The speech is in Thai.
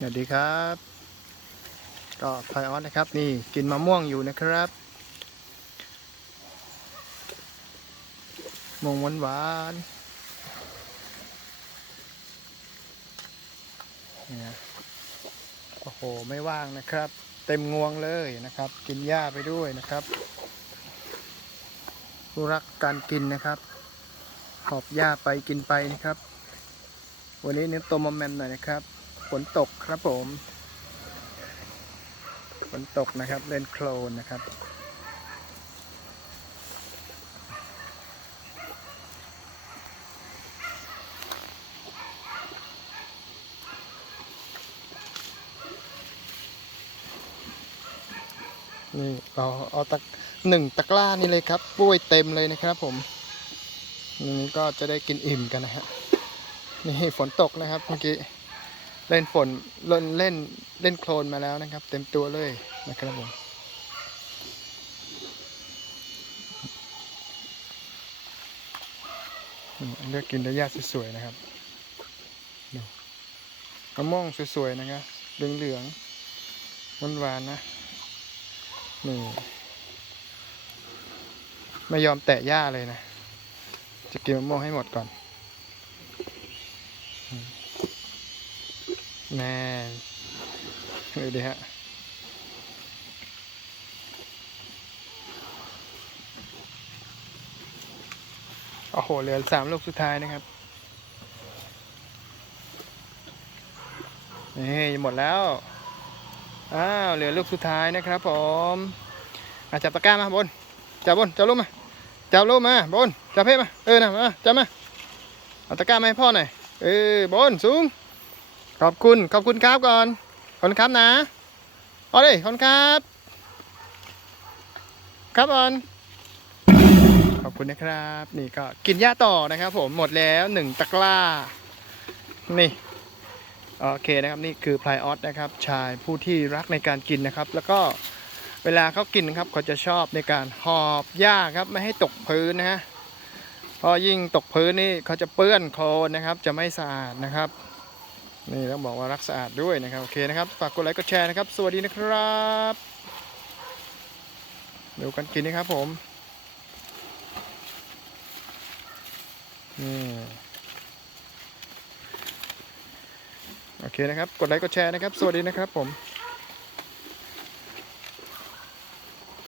สวัสดีครับ ก็พลอยออสนะครับ นี่กินมะม่วงอยู่นะครับมวงหวานหวานๆเนี่โอ้โห ไม่ว่างนะครับ เต็มงวงเลยนะครับ กินหญ้าไปด้วยนะครับผู้รักการกินนะครับหอบหญ้าไปกินไปนะครับ วันนี้เน้นตัวมอมแมมหน่อยนะครับ ฝนตกครับผม ฝนตกนะครับ เล่นโคลนนะครับ นี่เราเอาตะหนึ่งตะกร้านี่เลยครับกล้วยเต็มเลยนะครับผมนี่ก็จะได้กินอิ่มกันนะฮะนี่ฝนตกนะครับเมื่อกี้ เล่นฝนเล่นเล่นเล่นโคลนมาแล้วนะครับ เต็มตัวเลยนะครับผมเลือกกินได้ยากสวยๆนะครับดูมะม่วงสวยๆนะครับเหลืองๆหวานๆนะนี่ไม่ยอมแตะหญ้าเลยนะ จะกินมะม่วงให้หมดก่อน แน่เดูดิฮะโอ้โห เหลือสามลูกสุดท้ายนะครับ นี่หมดแล้ว อ้าว เหลือลูกสุดท้ายนะครับผมจับตะกร้ามาบน จับบน จับลูกมา จับลูกมาบน จับเพชรมา เออนะมาจับมา เอาตะกร้ามาให้พ่อหน่อย เออบนสูง ขอบคุณ ขอบคุณครับก่อน ขอบคุณครับนะเอาเลยขอบคุณครับ ครับก่อน ขอบคุณนะครับ นี่ก็กินหญ้าต่อนะครับ ผมหมดแล้วหนึ่งตะกร้า นี่โอเคนะครับนี่คือพลายออสนะครับชายผู้ที่รักในการกินนะครับ แล้วก็เวลาเขากินนะครับเขาจะชอบในการหอบหญ้าครับไม่ให้ตกพื้นนะฮะเพราะยิ่งตกพื้นนี่เขาจะเปื้อนโคลนนะครับ จะไม่สะอาดนะครับ นี่ต้องบอกว่ารักสะอาดด้วยนะครับ โอเคนะครับ ฝากกดไลค์กดแชร์นะครับ สวัสดีนะครับเดี๋ยวกันกินนะครับผม นี่โอเคนะครับ กดไลค์กดแชร์นะครับ สวัสดีนะครับผม